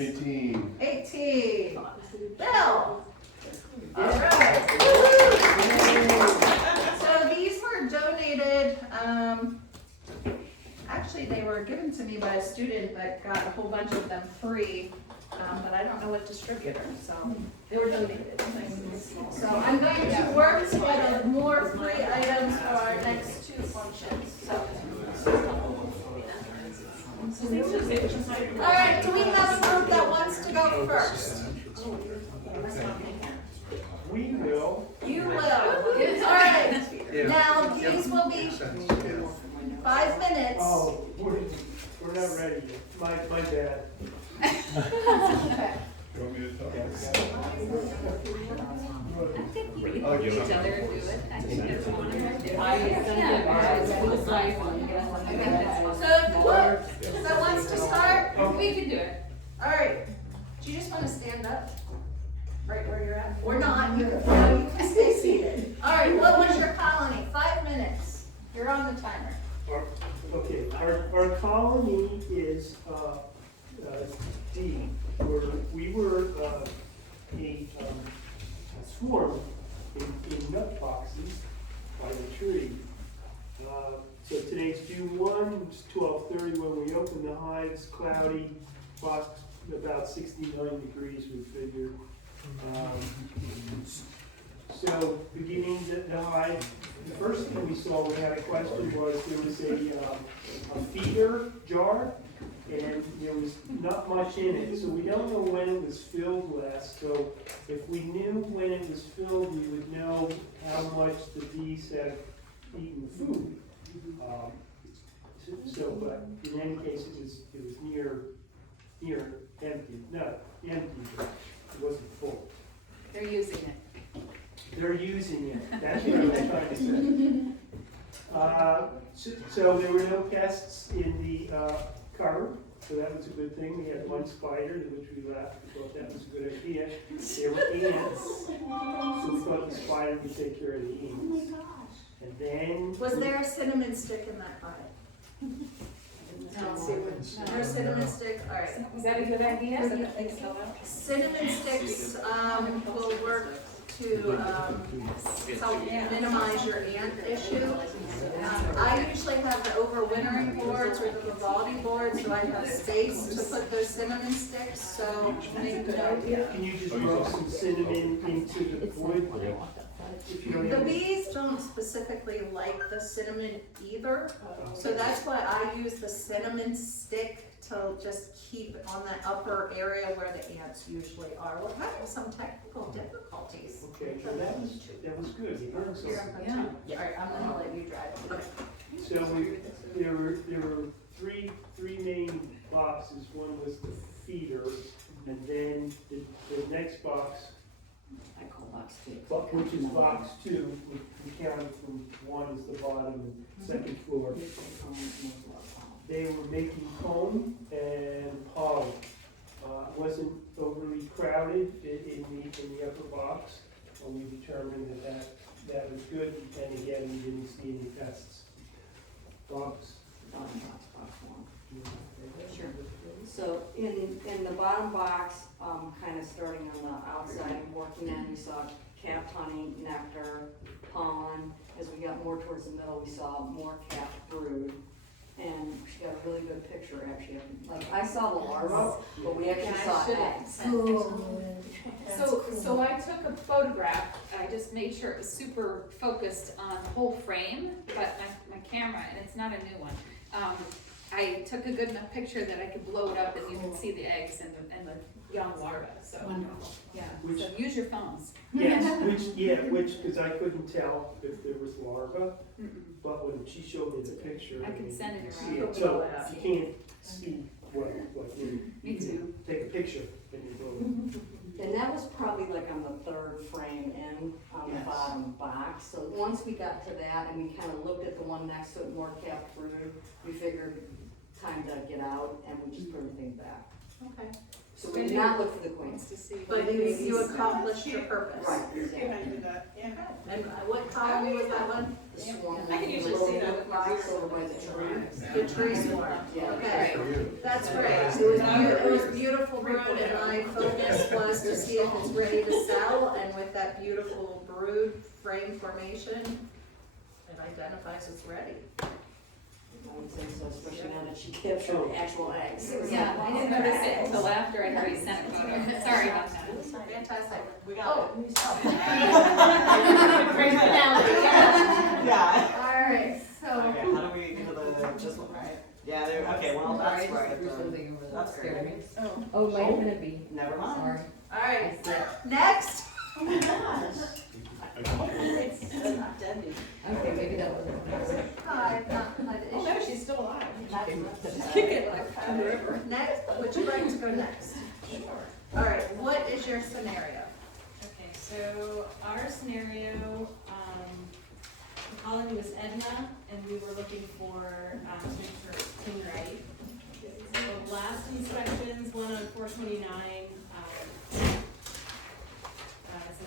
18. 18. Bill. All right. So these were donated. Actually, they were given to me by a student that got a whole bunch of them free, but I don't know what distributor. So they were donated. So I'm going to work to get more free items for our next 2 functions. So. All right, do we have a group that wants to go first? We will. You will. All right. Now, these will be 5 minutes. Oh, we're not ready yet. My bad. Okay. You want me to talk? I think we can help each other do it. I think it's one of So wants to start? We can do it. All right. Do you just want to stand up? Right where you're at? Or not? You can stay seated. All right. What was your colony? 5 minutes. You're on the timer. Okay, our colony is D, where we were a swarm in nut boxes by the tree. So today's June 1, it's 12:30 when we opened the hive. It's cloudy, box about 69 degrees we figured. So beginning the hive, the first thing we saw we had a question was there was a feeder jar and there was not much in it. So we don't know when it was filled last. So if we knew when it was filled, we would know how much the bees had eaten the food. But in any case, it was near empty. Not empty, but it wasn't full. They're using it. They're using it. That's what I was trying to say. So there were no pests in the cover, so that was a good thing. We had one spider, which we laughed. We thought that was a good idea. There were ants, so we thought the spider would take care of the ants. Oh my gosh. And then Was there a cinnamon stick in that pie? No cinnamon stick? All right. Is that a good idea? Cinnamon sticks will work to help minimize your ant issue. I usually have the overwintering boards or the Vivaldi boards, so I have space to put those cinnamon sticks. So maybe can you just rub some cinnamon into the wood? the bees don't specifically like the cinnamon either, so that's why I use the cinnamon stick to just keep on that upper area where the ants usually are. We're having some technical difficulties. Okay, so that was good. You learned something. All right, I'm gonna let you drive. So there were three main boxes. One was the feeder, and then the next box, I call box 2. which is box 2, we counted from 1 is the bottom and second floor. They were making comb and pollen. It wasn't overly crowded in the upper box, and we determined that was good. And again, we didn't see any pests. Box. Box 1. Sure. So in the bottom box, kind of starting on the outside and working in, we saw capped honey, nectar, pollen. As we got more towards the middle, we saw more capped brood. And she got a really good picture, actually. Like, I saw the larva, but we actually saw eggs. So I took a photograph. I just made sure it was super focused on the whole frame, but my camera, and it's not a new one. I took a good enough picture that I could blow it up and you can see the eggs and the young larvae. So Wonderful. yeah. So use your phones. Yes, which, because I couldn't tell if there was larva, but when she showed me the picture, I can send it see around. it. So you can't see what you Me too. take a picture and you go. And that was probably like on the 3rd frame in on the bottom box. So once we got to that and we kind of looked at the one next to it, more capped brood, we figured time to get out and we just put everything back. Okay. So we did not look for the queens. To see But you accomplished your purpose. Right, exactly. And what colony was that one? The swarm. I can usually see that with my box over by the tree. The tree swarm. Yeah. Okay, that's great. It was beautiful brood, if it's ready to sell, and with that beautiful brood frame formation, it identifies as ready. I would say so, especially now that she gives her the actual eggs. Yeah, I didn't notice it until after I'd already sent a photo. Sorry about that. Fantastic. We got it. Great finale. Yeah. All right, so. Okay, how do we get to this one, right? Yeah, there, okay, well, that's right. That's great. Oh, it might have been a bee. Never mind. Sorry. All right, next. Oh my gosh. It's not Debbie. Okay, maybe that was it. I've not had Oh issues. no, she's still alive. Just kick it like forever. Next, would you like to go next? Sure. All right, what is your scenario? Okay, so our scenario, the colony was Edna, and we were looking for, clean right. The last inspections, one on 429, it's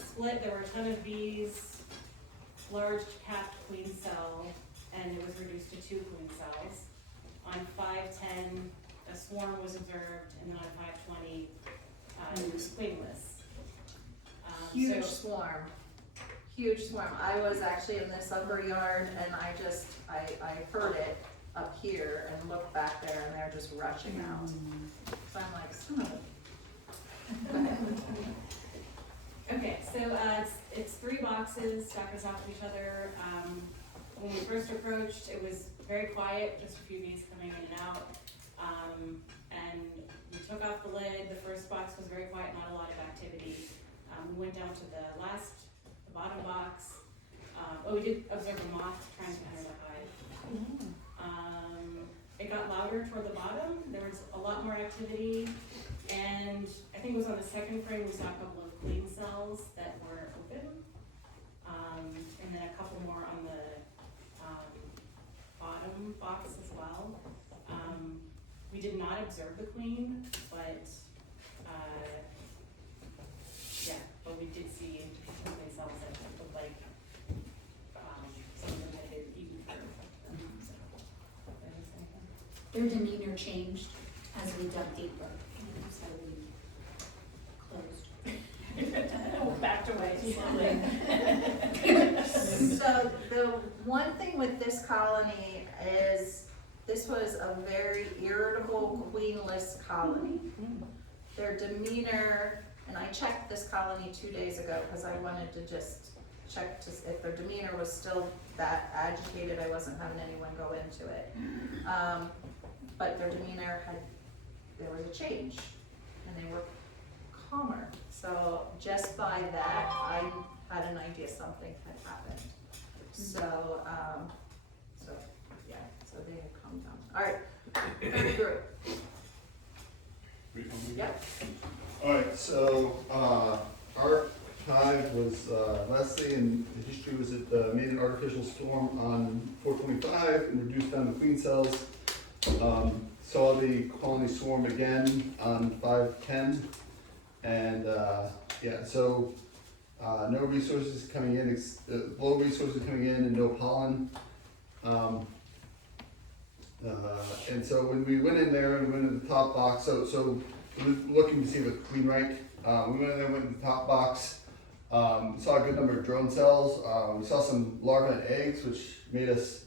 a split, there were a ton of bees, large capped queen cell, and it was reduced to 2 queen cells. On 510, a swarm was observed, and then on 520, it was queenless. Huge So- swarm. Huge swarm. I was actually in this upper yard and I heard it up here and looked back there and they're just rushing out. So I'm like, son of a. Okay, so it's 3 boxes stacked on top of each other. When we first approached, it was very quiet, just a few bees coming in and out. And we took off the lid. The first box was very quiet, not a lot of activity. We went down to the bottom box. We did observe a moth trying to enter the hive. It got louder toward the bottom. There was a lot more activity. And I think it was on the second frame, we saw a couple of queen cells that were open. And then a couple more on the bottom box as well. We did not observe the queen, but but we did see some queen cells that looked like some of them had been eaten through. So, Their demeanor changed as we dug deeper, so we closed. backed away slowly. So the one thing with this colony is this was a very irritable queenless colony. Their demeanor, and I checked this colony 2 days ago because I wanted to just check if their demeanor was still that agitated. I wasn't having anyone go into it. But their demeanor there was a change and they were calmer. So just by that, I had an idea something had happened. So, so they had calmed down. All right, third group. Yep. Alright, so, our hive was, Leslie, and the history was it made an artificial swarm on 425 and reduced down the queen cells. Saw the colony swarm again on 510, and, so, no resources coming in, low resources coming in and no pollen. And so when we went in there and went in the top box, so we were looking to see if it was clean right. We went in there, went in the top box, saw a good number of drone cells. We saw some larvae and eggs, which made us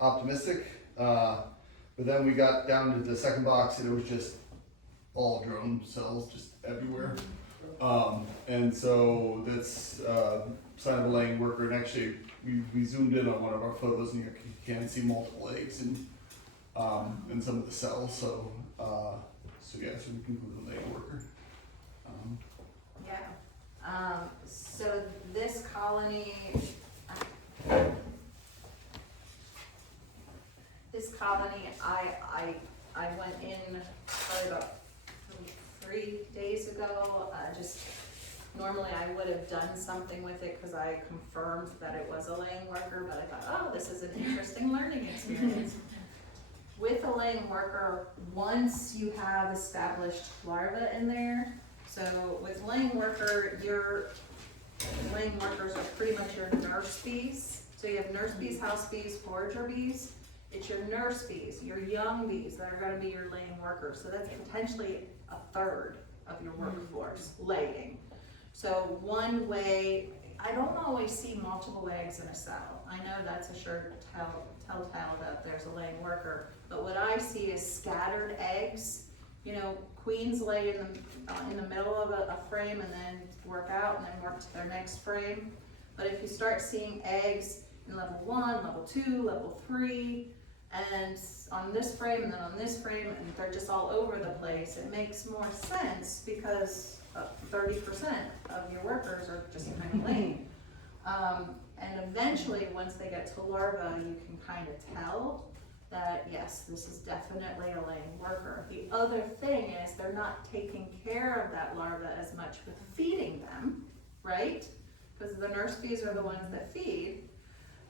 optimistic. But then we got down to the second box and it was just all drone cells just everywhere. And so that's sign of a laying worker. And actually, we zoomed in on one of our photos and you can see multiple eggs in some of the cells. So we concluded a laying worker. So this colony, I went in probably about 3 days ago. Normally I would have done something with it because I confirmed that it was a laying worker, but I thought, oh, this is an interesting learning experience. With a laying worker, once you have established larvae in there, so with laying worker, your laying workers are pretty much your nurse bees. So you have nurse bees, house bees, forager bees. It's your nurse bees, your young bees that are gonna be your laying workers. So that's potentially a third of your workforce, laying. So one way, I don't always see multiple eggs in a cell. I know that's a sure telltale that there's a laying worker, but what I see is scattered eggs. You know, queens lay in the middle of a frame and then work out and then work to their next frame. But if you start seeing eggs in level 1, level 2, level 3, and on this frame and then on this frame, and they're just all over the place, it makes more sense because 30% of your workers are just kind of laying. And eventually, once they get to larva, you can kind of tell that, yes, this is definitely a laying worker. The other thing is they're not taking care of that larva as much with feeding them, right? Because the nurse bees are the ones that feed.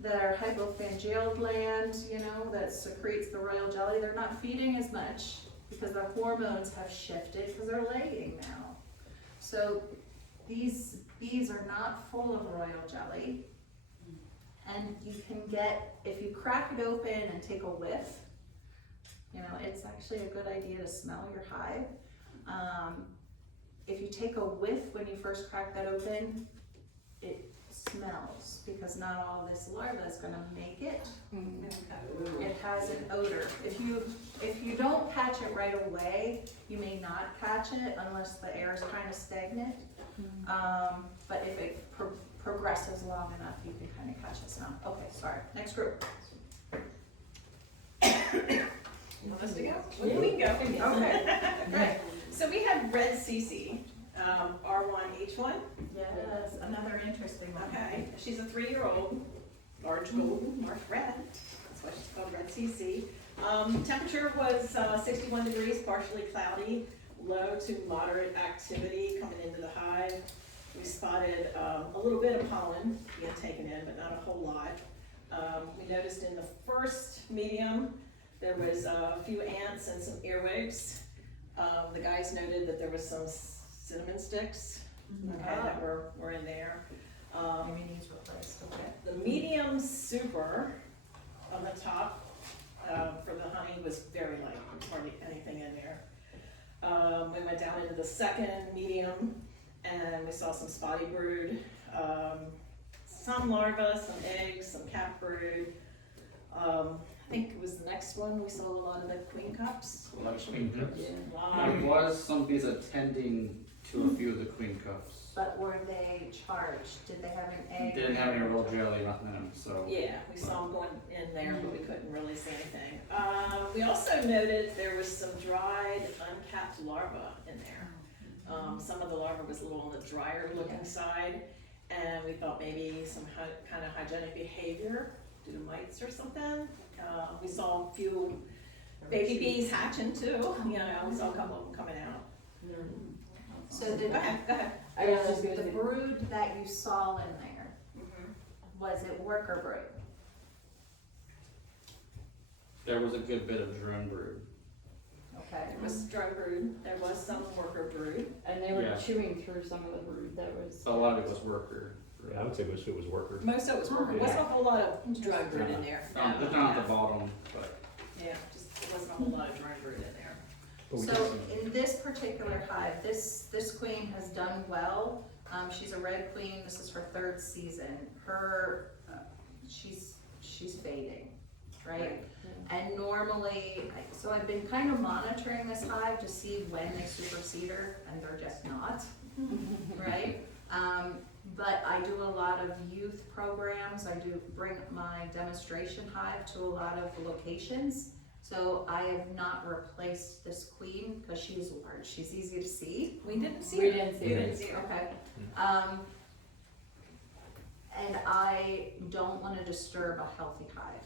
Their hypopharyngeal gland, you know, that secretes the royal jelly, they're not feeding as much because their hormones have shifted because they're laying now. So these bees are not full of royal jelly. And you can get, if you crack it open and take a whiff, you know, it's actually a good idea to smell your hive. If you take a whiff when you first crack that open, it smells because not all this larva is going to make it. It has an odor. If you don't catch it right away, you may not catch it unless the air is kind of stagnant. But if it progresses long enough, you can kind of catch it smell. Okay, sorry. Next group. You want us to go? We can go. Okay. Great. So we have red CC, R1H1. Yes, another interesting one. Okay. She's a 3-year-old, large golden, marked red. That's why she's called red CC. Temperature was 61 degrees, partially cloudy, low to moderate activity coming into the hive. We spotted a little bit of pollen being taken in, but not a whole lot. We noticed in the first medium, there was a few ants and some earwigs. The guys noted that there was some cinnamon sticks, okay, that were in there. Maybe needs replaced, okay. The medium super on the top for the honey was very light, hardly anything in there. We went down into the second medium and we saw some spotty brood, some larvae, some eggs, some cap brood. I think it was the next one, we saw a lot of the queen cups. A lot of queen cups. Yeah. There was some bees attending to a few of the queen cups. But were they charged? Did they have an egg? Didn't have any real jelly, nothing in them, so. Yeah, we saw them going in there, but we couldn't really see anything. We also noted there was some dried, uncapped larvae in there. Some of the larvae was a little on the drier looking side, and we thought maybe some kind of hygienic behavior due to mites or something. We saw a few baby bees hatching too. You know, we saw a couple of them coming out. So Go ahead. I was just the gonna say, brood that you saw in there, was it worker brood? There was a good bit of drone brood. Okay. There was drone brood, there was some worker brood. and they were Yeah. chewing through some of the brood that was. A lot of it was worker. Yeah, I would say most of it was worker. Most of it was worker, there wasn't a whole lot of drone brood in there. There's not at the bottom, but. Yeah, just, there wasn't a whole lot of drone brood in there. But we So did in this particular hive, this queen has done well. She's a red queen, this is her 3rd season. Her, she's fading, right? And normally, so I've been kind of monitoring this hive to see when they supersede her, and they're just not, right? But I do a lot of youth programs. I do bring my demonstration hive to a lot of locations. So I have not replaced this queen because she's large. She's easy to see. We didn't see We her. didn't see We her. didn't see her. Okay. And I don't want to disturb a healthy hive.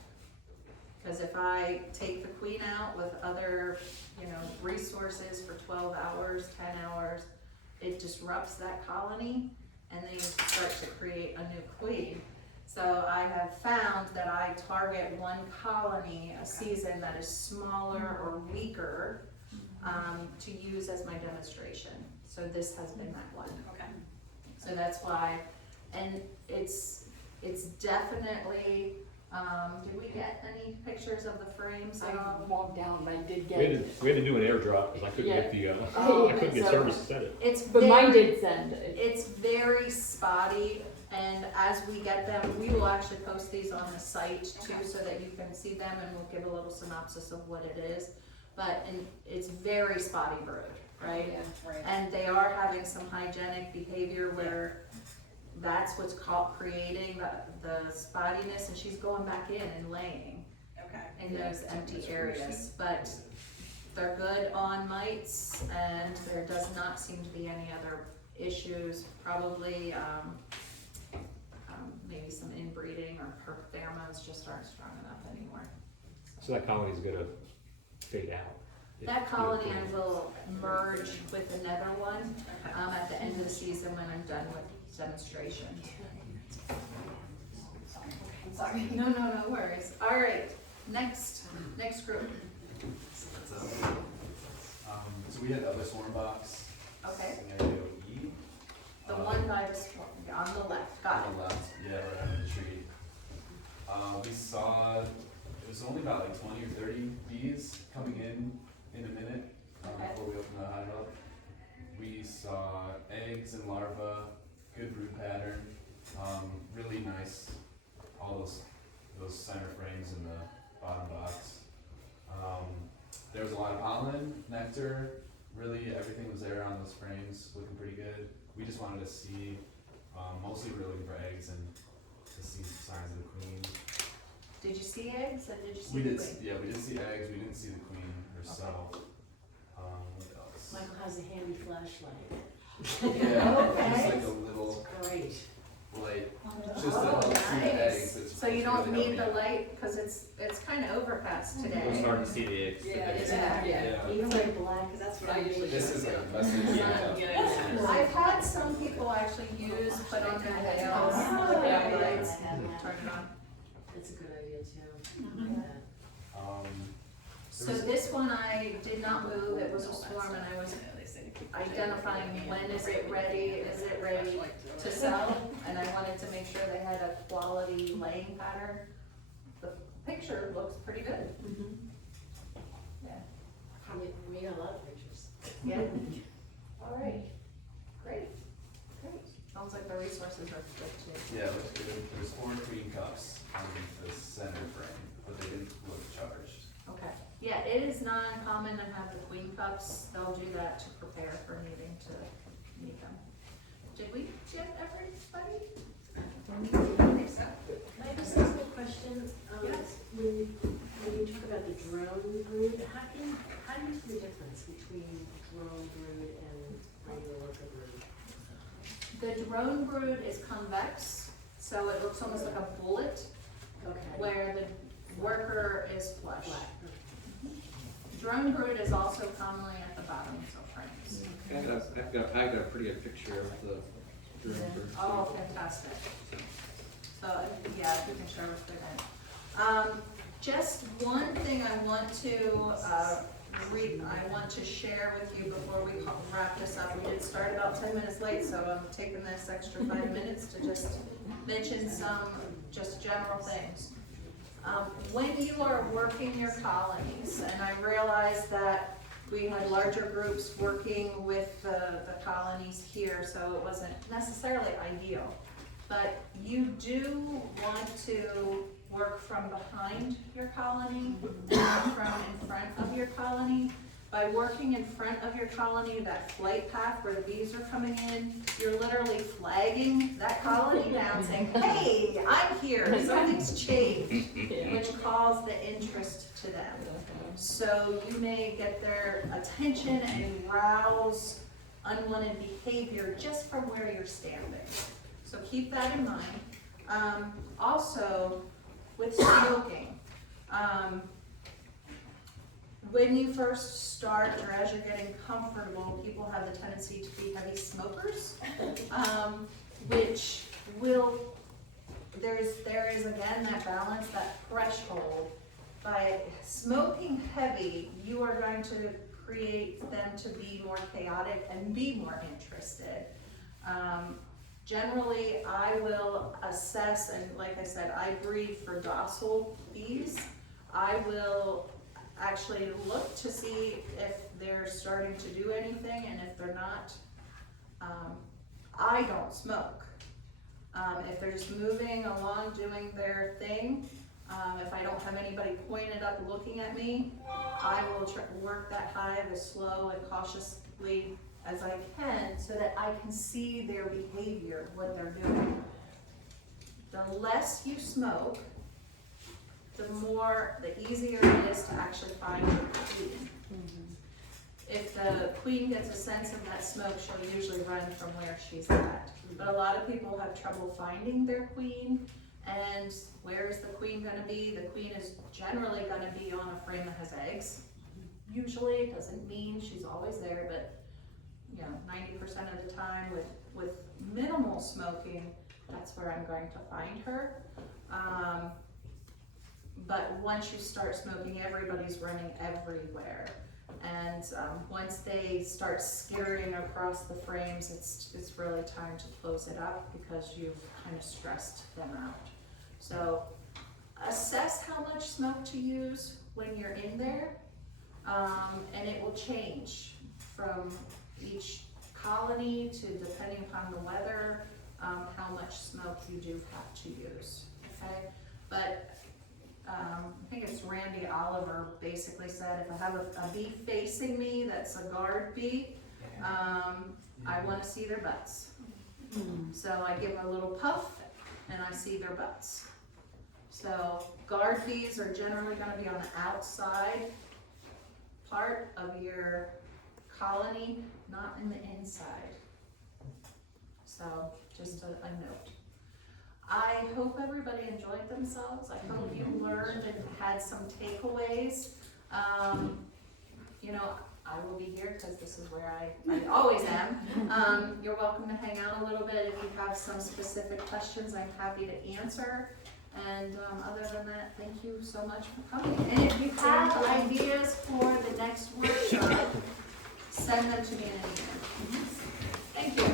Because if I take the queen out with other, you know, resources for 12 hours, 10 hours, it disrupts that colony and then you start to create a new queen. So I have found that I target one colony a season that is smaller or weaker to use as my demonstration. So this has been that one. Okay. So that's why, and it's definitely Did we get any pictures of the frames at I all? walked down, but I did We get, we had to do an airdrop because I couldn't Yeah. get the, Oh, I couldn't get so- service to send it. It's but mine very, did send it. it's very spotty, and as we get them, we will actually post these on the site too, so that you can see them, and we'll give a little synopsis of what it is. But, and it's very spotty brood, right? Yeah, right. And they are having some hygienic behavior where that's what's creating the spottiness, and she's going back in and laying Okay. in those empty areas. But they're good on mites, and there does not seem to be any other issues. Probably maybe some inbreeding, or her pheromones just aren't strong enough anymore. So that colony's gonna fade out. That colony I will merge with another one at the end of the season when I'm done with demonstration. Sorry. No worries. All right, next group. So we had the other swarm box. Okay, Scenario E. the one by the storm, on the left, got On it. the left, yeah, right under the tree. We saw, it was only about like 20 or 30 bees coming in a minute, Okay. before we opened the hive up. We saw eggs and larvae, good brood pattern, really nice, all those center frames in the bottom box. There was a lot of pollen, nectar, really everything was there on those frames, looking pretty good. We just wanted to see, mostly we're looking for eggs and to see signs of the queen. Did you see eggs, and did you see We the did, queen? yeah, we did see eggs, we didn't see the queen herself. What else? Michael has a handy flashlight. Yeah, Okay. just like a little Great. light, just to Oh, help see the nice. eggs. It's So you don't really need the helping. light, because it's kind of overcast We're today. starting to see the eggs. Yeah. Even like black. Because that's what I usually do. This is like a message. Yeah. I've had some people actually use, put on their veils, Oh, yeah, yeah. lights, turn it on. That's a good idea too. Um, So this one I did not move, it was a swarm, and I was identifying when is it ready to sell, and I wanted to make sure they had a quality laying pattern. The picture looks pretty good. Yeah. Probably, we got a lot of pictures. Yeah. All right, great. Sounds like the resources are good too. yeah, it looks good. There's 4 queen cups underneath the center frame, but they didn't look charged. Okay, yeah, it is not uncommon to have the queen cups, they'll do that to prepare for needing to meet them. Did we get everybody? I think so. I just have a question. Yes. When you talk about the drone brood, how do you see the difference between drone brood and regular worker brood? The drone brood is convex, so it looks almost like a bullet, Okay. where the worker is flush. Flat. Drone brood is also commonly at the bottoms of frames. I got a pretty good picture of the drone bird. Oh, fantastic. So, yeah, if you can share with the just one thing I want to, I want to share with you before we wrap this up. We did start about 10 minutes late, so I'm taking this extra 5 minutes to just mention some just general things. When you are working your colonies, and I realize that we had larger groups working with the colonies here, so it wasn't necessarily ideal. But you do want to work from behind your colony, not from in front of your colony. By working in front of your colony, that flight path where the bees are coming in, you're literally flagging that colony down, saying, hey, I'm here, something's changed, which calls the interest to them. So you may get their attention and rouse unwanted behavior just from where you're standing. So keep that in mind. Also, with smoking, when you first start or as you're getting comfortable, people have the tendency to be heavy smokers, which will, there is again that balance, that threshold. By smoking heavy, you are going to create them to be more chaotic and be more interested. Generally, I will assess, and like I said, I breed for docile bees. I will actually look to see if they're starting to do anything, and if they're not, I don't smoke. If they're just moving along, doing their thing, if I don't have anybody pointed up looking at me, I will work that hive as slow and cautiously as I can so that I can see their behavior, what they're doing. The less you smoke, the easier it is to actually find your queen. If the queen gets a sense of that smoke, she'll usually run from where she's at. But a lot of people have trouble finding their queen, and where is the queen gonna be? The queen is generally gonna be on a frame that has eggs. Usually, it doesn't mean she's always there, but 90% of the time with minimal smoking, that's where I'm going to find her. But once you start smoking, everybody's running everywhere. And once they start skittering across the frames, it's really time to close it up because you've kind of stressed them out. So assess how much smoke to use when you're in there, and it will change from each colony to, depending upon the weather, how much smoke you do have to use, okay? But I think it's Randy Oliver basically said, if I have a bee facing me that's a guard bee, I want to see their butts. So I give them a little puff and I see their butts. So guard bees are generally going to be on the outside part of your colony, not in the inside. So just a note. I hope everybody enjoyed themselves. I hope you learned and had some takeaways. I will be here because this is where I always am. You're welcome to hang out a little bit. If you have some specific questions, I'm happy to answer. And other than that, thank you so much for coming. And if you have ideas for the next workshop, send them to me in an email. Thank you.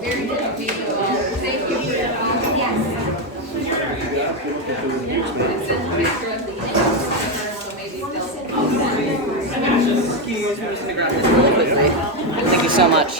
Very good. Thank you. Yes. Thank you so much.